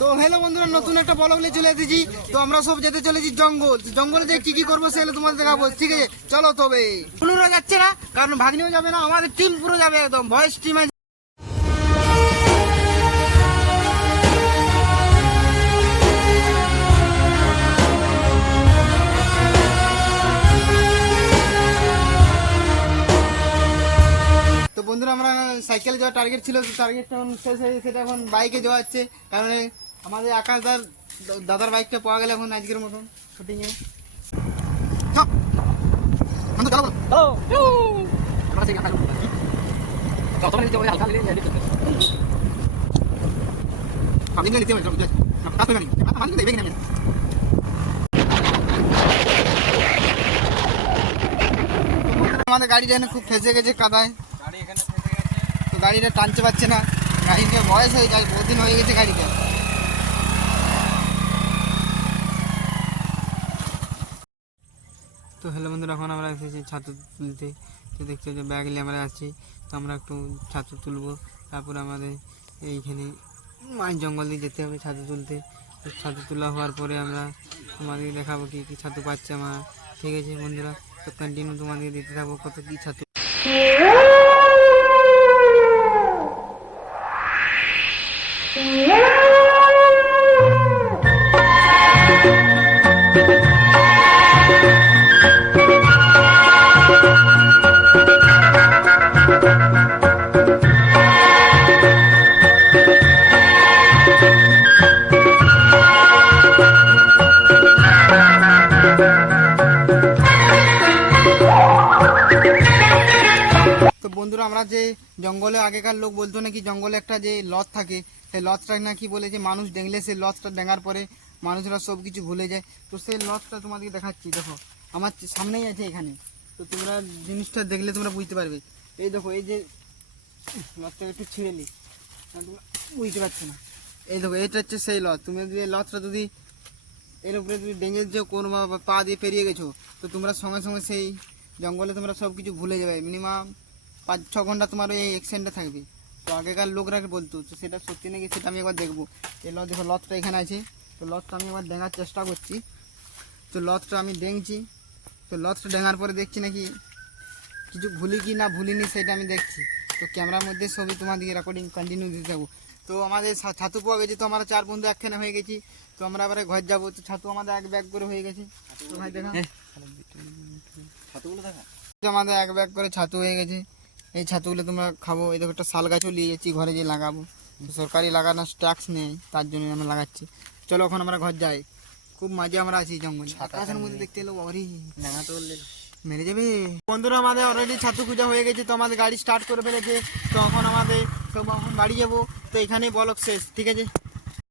তো হ্যালো বন্ধুরা, নতুন একটা ব্লগ নিয়ে চলে এসেছি। তো আমরা সব যেতে চলেছি জঙ্গলে যে কি করবো সেগুলো তোমাদের দেখাবো, ঠিক আছে? চলো। তবে অনুরা যাচ্ছে না, কারণ ভাগ্নিও যাবে না, আমাদের টিম পুরো যাবে, একদম ভয়েস টিম আছে। তো বন্ধুরা, আমরা সাইকেলে যাওয়ার টার্গেট ছিল, টার্গেটটা শেষ হয়ে সেটা এখন বাইকে যাওয়া হচ্ছে, কারণ আমাদের আকাশ দাদার বাইকটা পাওয়া গেলে এখন আজকের মতন শুটিংয়ে। আমাদের গাড়িটা এখানে খুব ফেসে গেছে কাদায়, তো গাড়িটা টানতে পারছে না। গাড়িটা বয়স হয়ে যায়, বহুত দিন হয়ে গেছে গাড়িটা। তো হ্যালো বন্ধুরা, এখন আমরা এসেছি ছাতু তুলতে। তো দেখতে যে ব্যাগ নিয়ে আমরা আছি, তো আমরা একটু ছাতু তুলবো। তারপরে আমাদের এইখানে মাঝ জঙ্গল দিয়ে যেতে হবে ছাতু তুলতে। তো ছাতু তোলা হওয়ার পরে আমরা তোমাদেরকে দেখাবো কী কী ছাতু পাচ্ছে আমরা, ঠিক আছে বন্ধুরা? তো কন্টিনিউ তোমাদেরকে দিতে থাকবো কত কী ছাতু। তো বন্ধুরা, আমরা যে জঙ্গলে, আগেকার লোক বলতো নাকি জঙ্গলে একটা যে লজ থাকে, সেই লজটা নাকি বলে যে মানুষ ডেঙলে সেই লজটা ডেঙার পরে মানুষরা সব কিছু ভুলে যায়। তো সেই লজটা তোমাদেরকে দেখাচ্ছি, দেখো আমার সামনেই আছে এখানে। তো তোমরা জিনিসটা দেখলে তোমরা বুঝতে পারবে। এই দেখো, এই যে লজটা একটু ছিঁড়ে নি, তোমরা বুঝতে পারছো না। এই দেখো, এটা হচ্ছে সেই লজ। তুমি যদি এই লজটা যদি এর উপরে যদি ডেঙে যে কোনো পা দিয়ে পেরিয়ে গেছো, তো তোমরা সঙ্গে সঙ্গে সেই জঙ্গলে তোমরা সব কিছু ভুলে যাবে। মিনিমাম 5-6 ঘন্টা তোমার এই অ্যাক্সিডেন্টে থাকবে। তো আগেকার লোকরা বলতো, তো সেটা সত্যি নাকি সেটা আমি একবার দেখবো। এই দেখো, লজটা এখানে আছে। তো লজটা আমি একবার ডেঙার চেষ্টা করছি। তো লজটা আমি ডেঙছি। তো লজটা ডেঙার পরে দেখছি নাকি কিছু ভুলি কি না ভুলিনি সেটা আমি দেখছি। তো ক্যামেরার মধ্যে ছবি তোমাদেরকে রেকর্ডিং কন্টিনিউ দিতে থাকবো। তো আমাদের ছাতু পাওয়া গেছে, তো আমরা 4 বন্ধু একখানে হয়ে গেছি। তো আমরা এবারে ঘর যাবো। তো ছাতু আমাদের এক ব্যাগ করে হয়ে গেছে। তো ভাই দেখা ছাতুগুলো দেখা, আমাদের এক ব্যাগ করে ছাতু হয়ে গেছে। এই ছাতুগুলো তোমরা খাবো। এই দেখো, একটা শাল গাছও নিয়ে যাচ্ছি ঘরে, যে লাগাবো। সরকারি লাগানোর ট্যাক্স নেই, তার জন্য আমরা লাগাচ্ছি। চলো এখন আমরা ঘর যাই। খুব মজা আমরা আছি জঙ্গলে, আকাশের মধ্যে দেখতে এলো বাবারি মেরে যাবে। বন্ধুরা, আমাদের অলরেডি ছাতু পূজা হয়ে গেছে, তো আমাদের গাড়ি স্টার্ট করে ফেলেছে। তো এখন আমাদের সব এখন বাড়ি যাবো। তো এখানেই ব্লগ শেষ, ঠিক আছে?